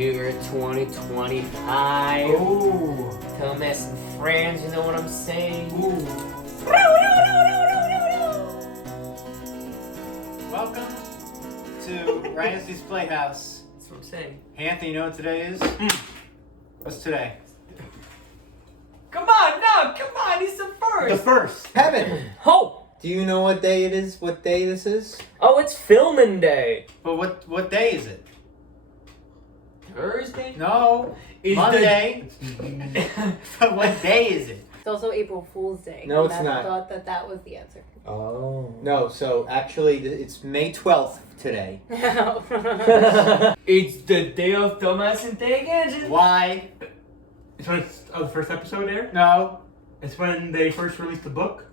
year 2025. Ooh. Thomas and friends, you know what I'm saying? Ooh. Welcome to Ryansky's Playhouse. That's what I'm saying. Hey Anthony, you know what today is? What's today? Come on, he's the first. The first. Heaven. Oh! Do you know what day it is? What day this is? Oh, it's filming day. But what day is it? Thursday? No. Is Monday. But what day is it? It's also April Fool's Day. No, and it's I not. thought that was the answer. Oh. No, so actually it's May 12th today. It's the day of Thomas and Anthony. Why? It's when the first episode aired? No. It's when they first released the book?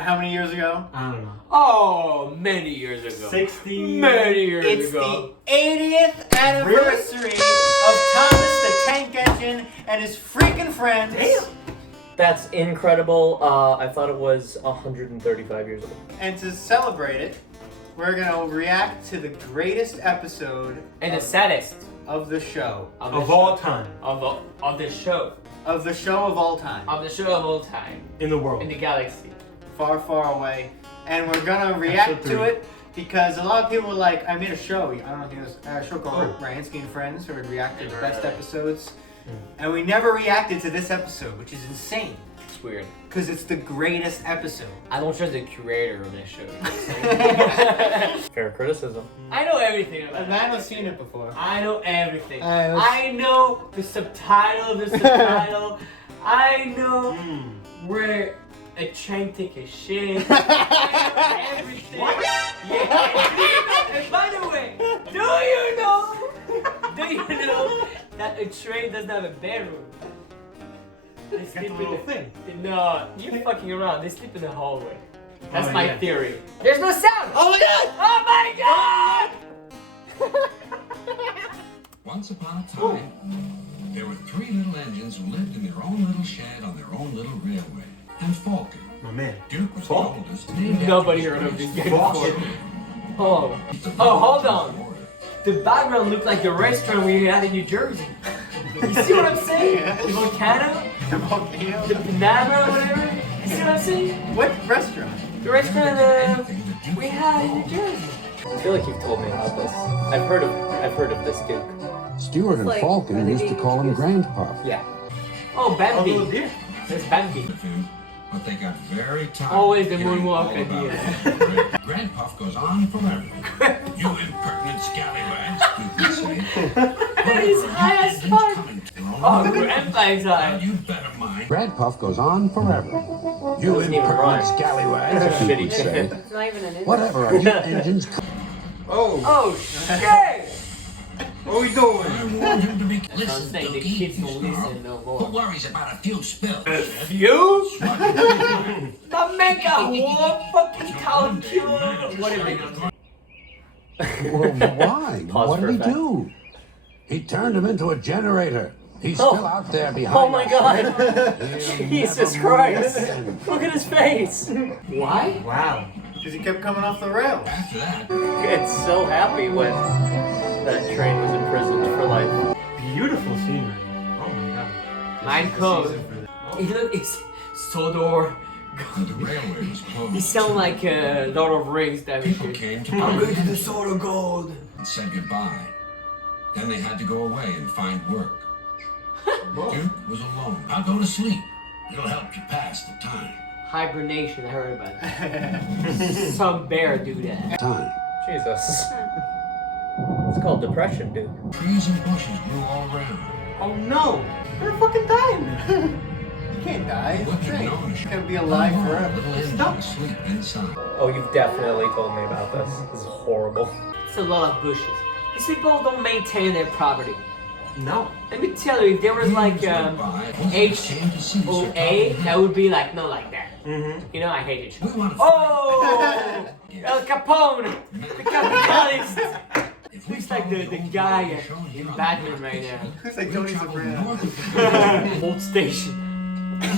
How many years ago? I don't know. Oh, many years ago. 60. Many years It's ago. the 80th anniversary of Thomas the Tank Engine and his freaking friends. Damn. That's incredible. I thought it was 135 years old. And to celebrate it, we're gonna react to the greatest episode And the saddest of the show. Of all time. Of the show. Of the show of all time. Of the show of all time. In the world. In the galaxy. Far, far away. And we're gonna react Episode to 3. it because a lot of people were like, I made a show. I don't know if you know this, a show called Ryansky and Friends, where we react to the best episodes. And we never reacted to this episode, which is insane. It's weird. Because it's the greatest episode. I don't trust the curator of this show. Fair criticism. I know everything about And I haven't seen it before. I know everything. I was- I know the subtitle, I know where a train take a shit. Everything. What? Yeah. And by the way, do you know that a train doesn't have a bedroom? They Got sleep the little in thing. No, you're fucking around. They sleep in the hallway. That's Oh, my yeah. theory. There's no sound. Oh my god! Oh my god! Once upon a time, there were three little engines who lived in their own little shed on their own little railway. And Falcon, My man. Duke was Falcon? the oldest. named after Nobody his heard of greatest this guy boss. before. Oh, hold on. The background looked like the restaurant we had in New Jersey. You see what I'm saying? Yeah. The volcano, The volcano? the banana, or whatever. You see what I'm saying? What restaurant? The restaurant we had in New Jersey. I feel like you've told me about this. I've heard of this Duke. Stewart and Like, Falcon are they used to being call him introduced? Grandpa. Yeah. Oh, Oh, Bambi. little deer. That's Bambi. With him, but they got very tired. Always the hearing moonwalk all about idea. it. Grandpuff goes on forever. You impertinent scallywags, Duke would say. He's high as Engines fuck. coming to their own Oh, little- Grandpa is Well, high. you better mind. Grandpuff goes on forever. You Doesn't even rhyme. impertinent scallywags, That's a as he shitty would say. It's not even an insult. Whatever are you engines? Oh, shit! What are we doing? I warned him to be. I'm Listen, saying the Dookie, kids you don't snarl. listen no Who more. worries about a few spills? You? That man got one fucking cow killer. Whatever he does. Well, why? Pause What for did he effect. do? He turned him into a generator. He's Oh. still out there behind Oh my us. god! He'll Jesus never Christ! move again. Look at his face! Why? Wow. Because he kept coming off the rails. After that, It's so happy when that train was imprisoned for life. Beautiful scenery. Oh my god. Mine code. It's Sodor. when the railway was closed, He sound like Lord of Rings type of people shit. came to I'm going to London the Sword of Gold. and said goodbye. Then they had to go away and find work. Duke was alone. I'll go to sleep. It'll help you pass the time. Hibernation, I heard about it. Some bear do that. Time. Jesus. It's called depression, dude. Trees and bushes grew all around. Oh no! You're fucking dying! You can't die. They It's a wouldn't have train. known. It's gonna be alive forever. Little engine asleep inside. Oh, you've definitely told me about this. This is horrible. It's a lot of bushes. These people don't maintain their property. No. Let me tell you, if there was like Years went by. HOA, that would be like, no, like that. Mm-hmm. You know, I hate it. We want to Oh! El Capone! The capitalist! If we Looks like followed the old guy road shown here in on the Batman map, right now. Looks like we'll Tony travel Soprano. north of the Old station.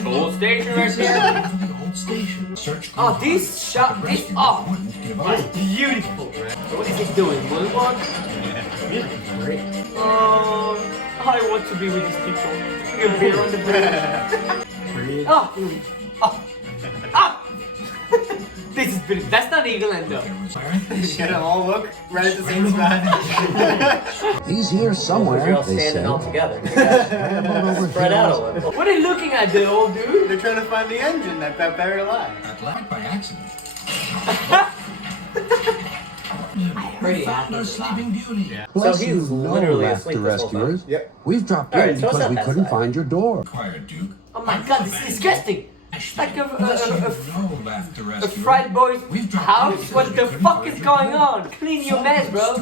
Old station right there. to the old station. Search Oh, this shot, this, oh, wouldn't give that's up. beautiful. What is it doing? Moonwalk? Music's great. I want to be with these people. Drinking a beer on the bridge. Bridge. Oh! This is beautiful. That's not England though. Get them all look right at the same spot. He's here somewhere, You're all they standing said. all together. You guys spread out a little. What are you looking at, the old dude? They're trying to find the engine that got buried alive. Got locked by accident. Pretty Found our sleeping beauty. Yeah. Bless So you, he's no literally laughter asleep this whole time. rescuers. Yep. We've dropped All right, in so it's because not we that couldn't side. find your door. Quiet, Duke. Oh my god, this is disgusting. It's like No laughter a rescuer. fried boy's We've dropped house? in What because the we couldn't fuck find is your going door. on? Clean your mess, bro.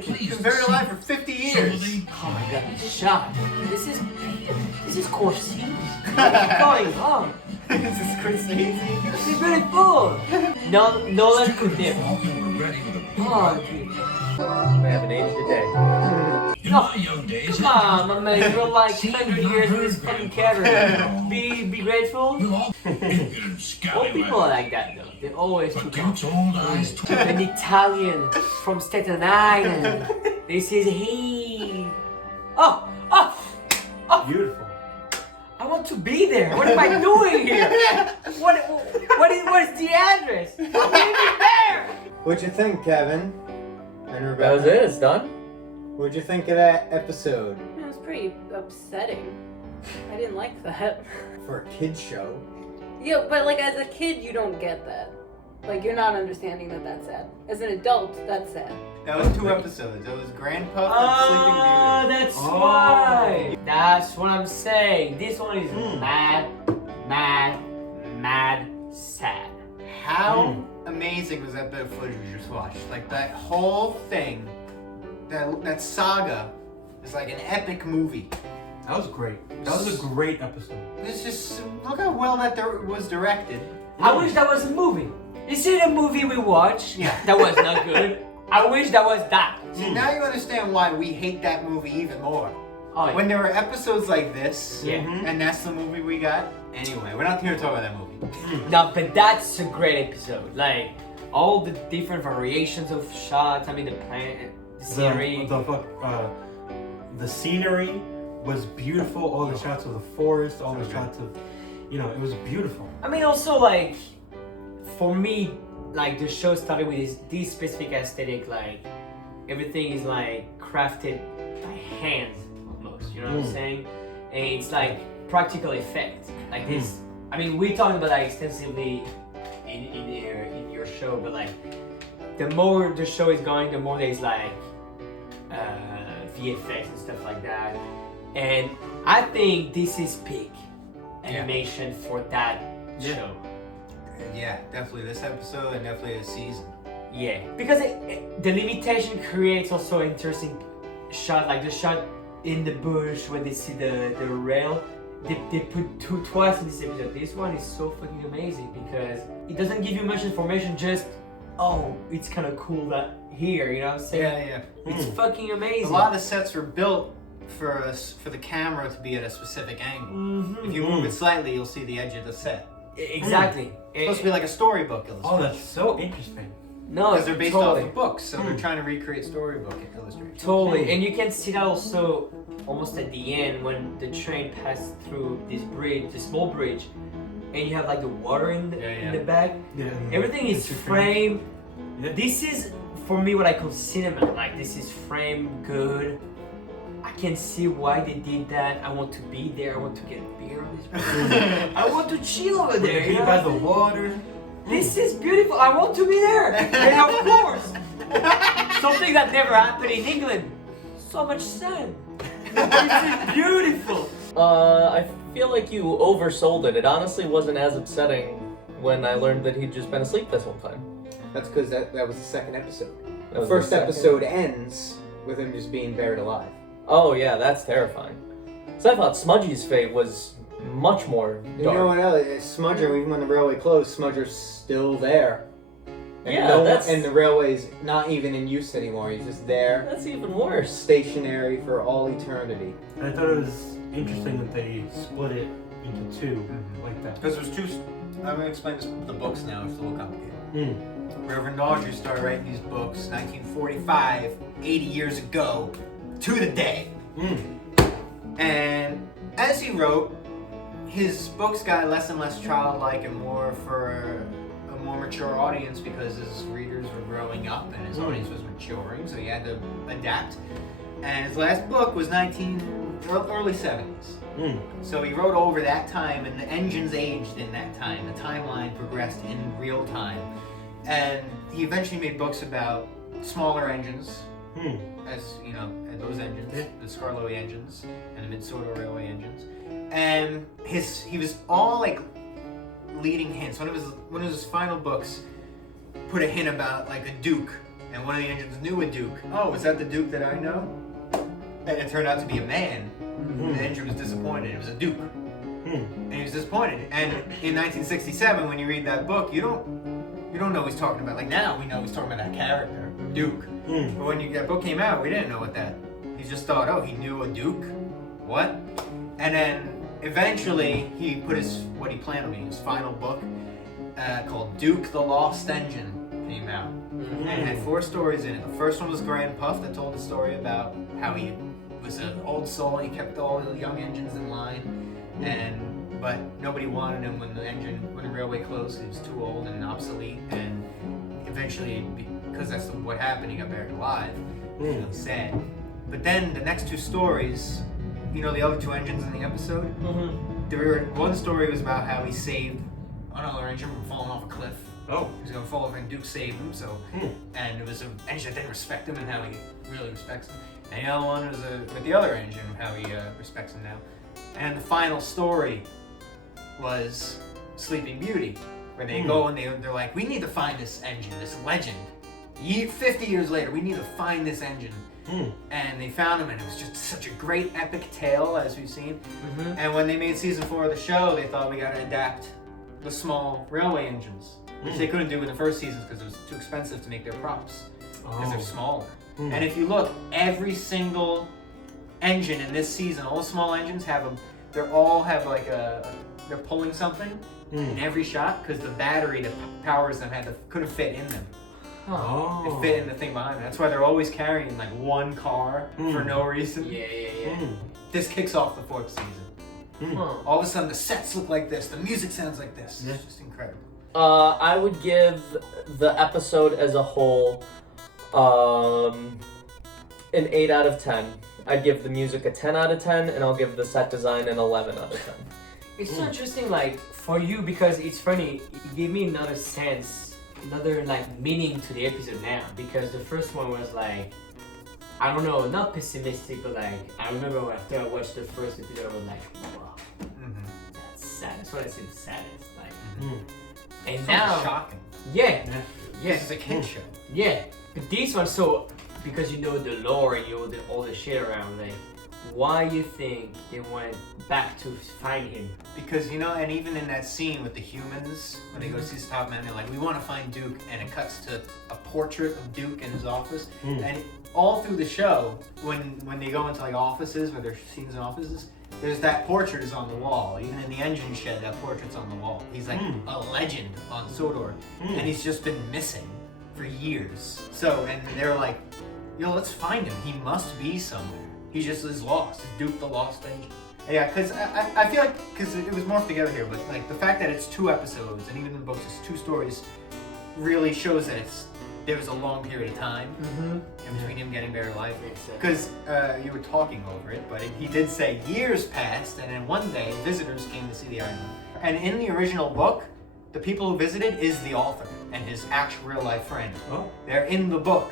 He's been buried alive for 50 years. Oh my god, this shot. This is Corsini. What's going on? This is Scorsese. This is beautiful. Nolan could never. We're ready with a Oh, dude. I haven't aged a day. In my young days, Come on, my man. You're like 100 years in this fucking cavern. Be grateful. we'll all ignorant Old scallywag. people are like that though. They always But too Duke's old eyes An Italian from Staten Island. This is he. Oh. Beautiful. I want to be there. What am I doing here? What is the address? I'm living there. What'd you think, Kevin? And Rebecca? That was it. It's done. What'd you think of that episode? It was pretty upsetting. I didn't like that. For a kid's show. Yeah, but like as a kid, you don't get that. Like you're not understanding that that's sad. As an adult, that's sad. That was 2 episodes. It was Grandpa and Sleeping Beauty. That's why. That's what I'm saying. This one is mad, sad. How amazing was that bit of footage we just watched? Like that whole thing, that saga is like an epic movie. That was great. That was a great episode. It's just, look how well that was directed. I wish that was a movie. You see the movie we watched? Yeah. That was not good. I wish that was that. See, now you understand why we hate that movie even more. Oh, When there were episodes like this, Yeah. and that's the movie we got. Anyway, we're not here to talk about that movie. No, but that's a great episode. Like all the different variations of shots. I mean, the planet, the scenery. The scenery was beautiful. All the shots of the forest, all the shots of, it was beautiful. I mean, also like for me, like the show started with this specific aesthetic. Like everything is like crafted by hand almost. You know what I'm saying? And it's like practical effect. Like this. I mean, we talked about that extensively in your show, but like the more the show is going, the more there's like VFX and stuff like that. And I think this is peak animation for that show. Yeah, definitely this episode and definitely this season. Yeah, because the limitation creates also interesting shot, like the shot in the bush when they see the rail. They put twice in this episode. This one is so fucking amazing because it doesn't give you much information, just it's kind of cool that here, you know what I'm saying? Yeah. It's fucking amazing. A lot of the sets were built for the camera to be at a specific angle. If you move it slightly, you'll see the edge of the set. Exactly. It's supposed to be like a storybook illustration. Oh, that's so interesting. No, Because they're based totally. off of books, so they're trying to recreate storybook illustrations. Totally, and you can see that also almost at the end when the train passed through this bridge, this small bridge, and you have like the water in the back. Yeah. Everything is framed. Yeah. This is for me what I call cinema. Like this is framed good. I can see why they did that. I want to be there. I want to get a beer on this bridge. I want to chill over there. Be You by know? the water. This is beautiful. I want to be there. And of course, something that never happened in England. So much sun. This is beautiful. I feel like you oversold it. It honestly wasn't as upsetting when I learned that he'd just been asleep this whole time. That's because that was the second episode. That The was first the second. episode ends with him just being buried alive. Oh yeah, that's terrifying. So I thought Smudgy's fate was much more You dark. know what else? Smudger, even when the railway closed, Smudger's still there. And Yeah, and the railway's not even in use anymore. He's just there, That's even worse. stationary for all eternity. I thought it was interesting that they split it into two like that. Because there's two. I'm gonna explain the books now. It's a little complicated. Reverend Audrey started writing these books 1945, 80 years ago, to the day. And as he wrote, his books got less and less childlike and more for a more mature audience because his readers were growing up and his audience was maturing, so he had to adapt. And his last book was early 70s. So he wrote over that time, and the engines aged in that time. The timeline progressed in real time. And he eventually made books about smaller engines, as you know, those engines, the Scarlowy engines and the Mid-Sodor Railway engines. And he was all like leading hints. One of his final books put a hint about like a Duke, and one of the engines knew a Duke. Oh, is that the Duke that I know? And it turned out to be a man. The engine was disappointed. It was a Duke. And he was disappointed. And in 1967, when you read that book, you don't know what he's talking about. Like now, we know he's talking about that character, Duke. But when that book came out, we didn't know what that. He just thought, oh, he knew a Duke? What? And then eventually, he put what he planned on being his final book called Duke the Lost Engine came out. And it had 4 stories in it. The first one was Grand Puff, that told the story about how he was an old soul. He kept all the young engines in line, but nobody wanted him when the railway closed. He was too old and obsolete, and eventually, because that's what happened, he got buried alive. Really sad. But then the next 2 stories, you know, the other 2 engines in the episode. One story was about how he saved another engine from falling off a cliff. Oh. He was going to fall over and Duke saved him, so. And it was an engine that didn't respect him and how he really respects him. And the other one was with the other engine, how he respects him now. And the final story was Sleeping Beauty, where they go and they're like, we need to find this engine, this legend. 50 years later, we need to find this engine. And they found him, and it was just such a great epic tale, as we've seen. And when they made season 4 of the show, they thought we got to adapt the small railway engines, which they couldn't do in the first seasons because it was too expensive to make their props, because they're smaller. And if you look, every single engine in this season, all the small engines they're pulling something in every shot, because the battery that powers them couldn't fit in them. It fit in the thing behind them. That's why they're always carrying like one car for no reason. This kicks off the 4th season. All of a sudden the sets look like this, the music sounds like this. It's just incredible. I would give the episode as a whole an 8 out of 10. I'd give the music a 10 out of 10, and I'll give the set design an 11 out of 10. It's so interesting, like, for you, because it's funny, it gave me another sense, another, like, meaning to the episode now, because the first one was, like, I don't know, not pessimistic, but, like, I remember after I watched the first episode, I was like, wow, that's sad. That's what I said, saddest, like, and It's now, shocking. This is a kid show. But this one, so, because you know the lore and you know all the shit around, like, why you think they went back to find him? Because, you know, and even in that scene with the humans, when they go to see the top man, they're like, we want to find Duke, and it cuts to a portrait of Duke in his office. And all through the show, when they go into like offices, where there's scenes in offices, there's that portrait is on the wall. Even in the engine shed, that portrait's on the wall. He's like a legend on Sodor, and he's just been missing for years. So, and they're like, yo, let's find him. He must be somewhere. He just is lost. Duke the Lost Engine. Yeah, because I feel like, because it was morphed together here, but like the fact that it's 2 episodes, and even in the books it's 2 stories, really shows that there was a long period of time in between him getting buried alive. Because you were talking over it, but he did say years passed, and then one day visitors came to see the island. And in the original book, the people who visited is the author and his actual real life friend. They're in the book,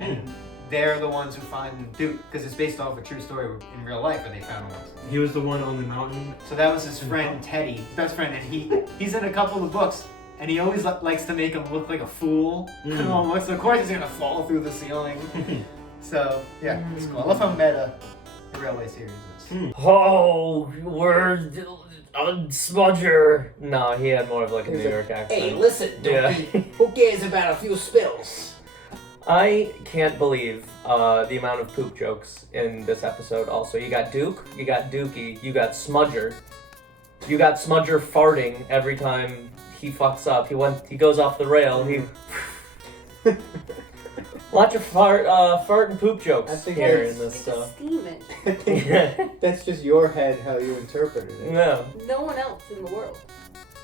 and they're the ones who find Duke, because it's based off a true story in real life where they found him. He was the one on the mountain. So that was his friend Teddy, his best friend, and he's in a couple of books, and he always likes to make him look like a fool. So of course he's gonna fall through the ceiling. So yeah, it's cool. I love how meta the Railway series is. Oh, we're smudger. No, he had more of like a New York accent. Hey, listen, who cares about a few spills? I can't believe the amount of poop jokes in this episode. Also, you got Duke, you got Dookie, you got Smudger. You got Smudger farting every time he fucks up. He goes off the rail. Lots of fart and poop jokes I think here it's- in this It's stuff. a steam engine. I think that's just your head how you interpreted it. No. No one else in the world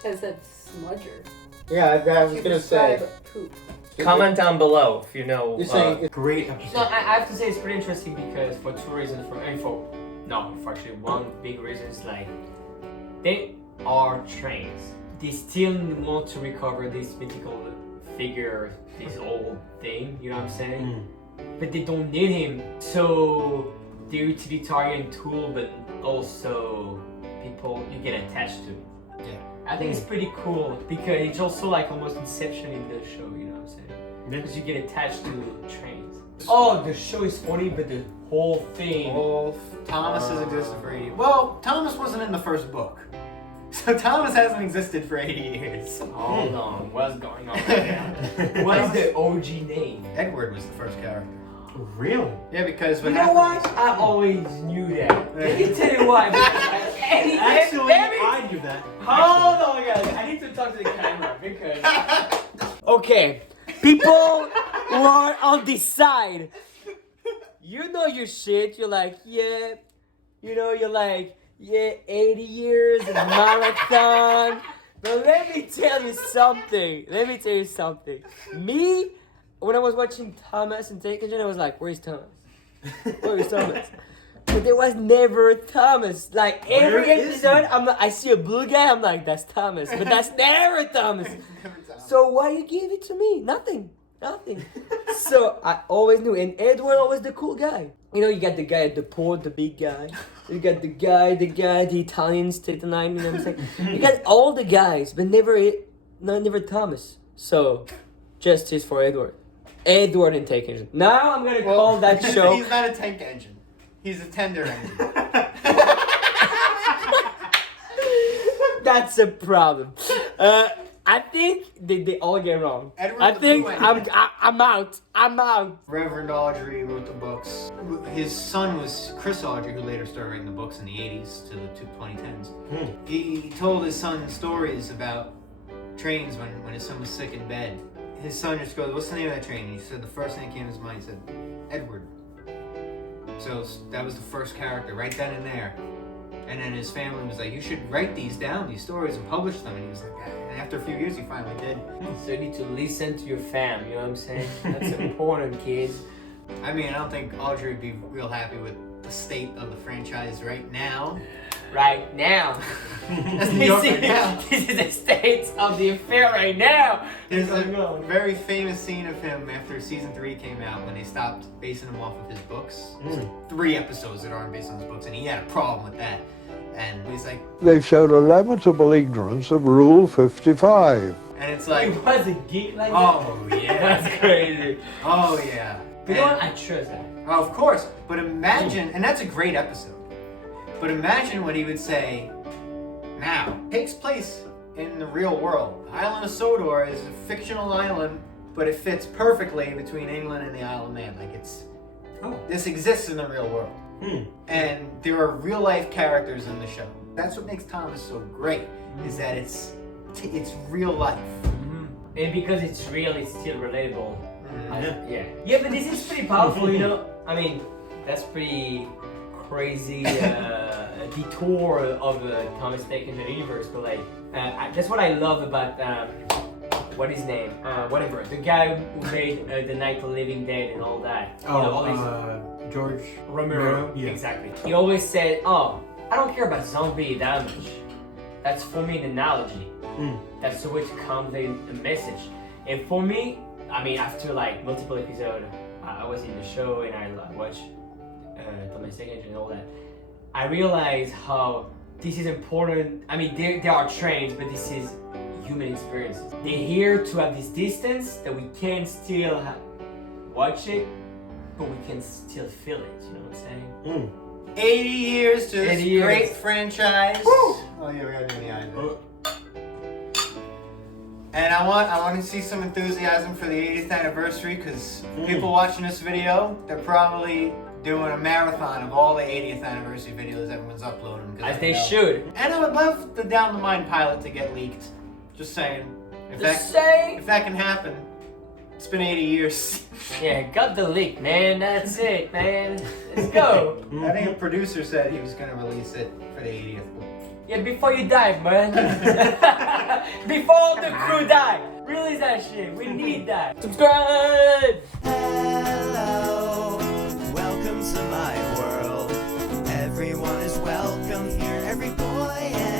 has said smudger. Yeah, I was to gonna say. describe poop. Comment down below if you know. You're saying Great No, episode. I have to say it's pretty interesting because for two reasons. For actually one big reason is like they are trains. They still want to recover this mythical figure, this old thing. You know what I'm saying? But they don't need him, so the utilitarian tool, but also people you get attached to. Yeah. I think it's pretty cool because it's also like almost Inception in the show. You know what I'm saying? Because you get attached to trains. Oh, the show is funny, but the whole thing. Well, Thomas has existed for 80 years. Well, Thomas wasn't in the first book. So Thomas hasn't existed for 80 years. Hold on, what's going on right now? What is the OG name? Edward was the first character. Really? Yeah, because You when know what? I always knew that. Let me tell you why. Actually, I knew that. Hold on, guys. I need to talk to the camera because. Okay, people who are on this side, you know your shit. You're like, yeah, you know, you're like, yeah, 80 years of marathon. But let me tell you something. Me, when I was watching Thomas and Taken, I was like, where's Thomas? Where's Thomas? But there was never Thomas. Like every Where is episode, he? I see a blue guy, I'm like, that's Thomas. But that's never Thomas. So why you give it to me? Nothing. So I always knew, and Edward always the cool guy. You know, you got the guy at the port, the big guy. You got the Italian state line. You know what I'm saying? You got all the guys, but never Thomas. So, justice for Edward. Edward and Tank Engine. Now I'm gonna call that show. He's not a tank engine. He's a tender engine. That's a problem. I think they all get wrong. Edward I the think Blue I'm out. Reverend Audrey wrote the books. His son was Chris Audrey, who later started writing the books in the 80s to the 2010s. He told his son stories about trains when his son was sick in bed. His son just goes, "What's the name of that train?" He said the first thing that came to his mind. He said, "Edward." So that was the first character right then and there. And then his family was like, "You should write these down, these stories, and publish them." And he was like, and after a few years, he finally did. So you need to listen to your fam. You know what I'm saying? That's important, kids. I mean, I don't think Audrey would be real happy with the state of the franchise right now. Right now. That's New York right now. This is the state of the affair right now. There's a very famous scene of him after season 3 came out when they stopped basing him off of his books. There's like 3 episodes that aren't based on his books, and he had a problem with that. And he's like, They showed a lamentable ignorance of Rule 55. and it's like, He was a geek like that. oh yeah, That's crazy. oh yeah. But you know what? I trust that. Oh, of course, but imagine, and that's a great episode. But imagine what he would say now. Takes place in the real world. The island of Sodor is a fictional island, but it fits perfectly between England and the Isle of Man. Like this exists in the real world. And there are real life characters in the show. That's what makes Thomas so great, is that it's real life. And because it's real, it's still relatable. Yeah, but this is pretty powerful, you know. I mean, that's pretty crazy detour of the Thomas Taken universe, but like that's what I love about what is his name? Whatever, the guy who made the Night of the Living Dead and all that. You know, all these George Romero. Yeah. Exactly. He always said, "Oh, I don't care about zombie damage. That's for me an analogy. That's the way to convey a message." And for me, I mean, after like multiple episodes, I was in the show and I watched Domestic Engine and all that. I realized how this is important. I mean, there are trains, but this is human experiences. They're here to have this distance that we can still watch it, but we can still feel it. You know what I'm saying? 80 years to this 80 years. great franchise. Oh yeah, we gotta do the eyes. And I want to see some enthusiasm for the 80th anniversary, because people watching this video, they're probably doing a marathon of all the 80th anniversary videos everyone's uploading. As they should. And I would love the Down the Mind pilot to get leaked. Just saying. If that can happen, It's been 80 years. Yeah, got the leak, man. That's it, man. Let's go. I think a producer said he was gonna release it for the 80th. Yeah, before you die, man. Before the crew die. Release that shit. We need that. Subscribe! Hello, welcome to my world. Everyone is welcome here, every boy and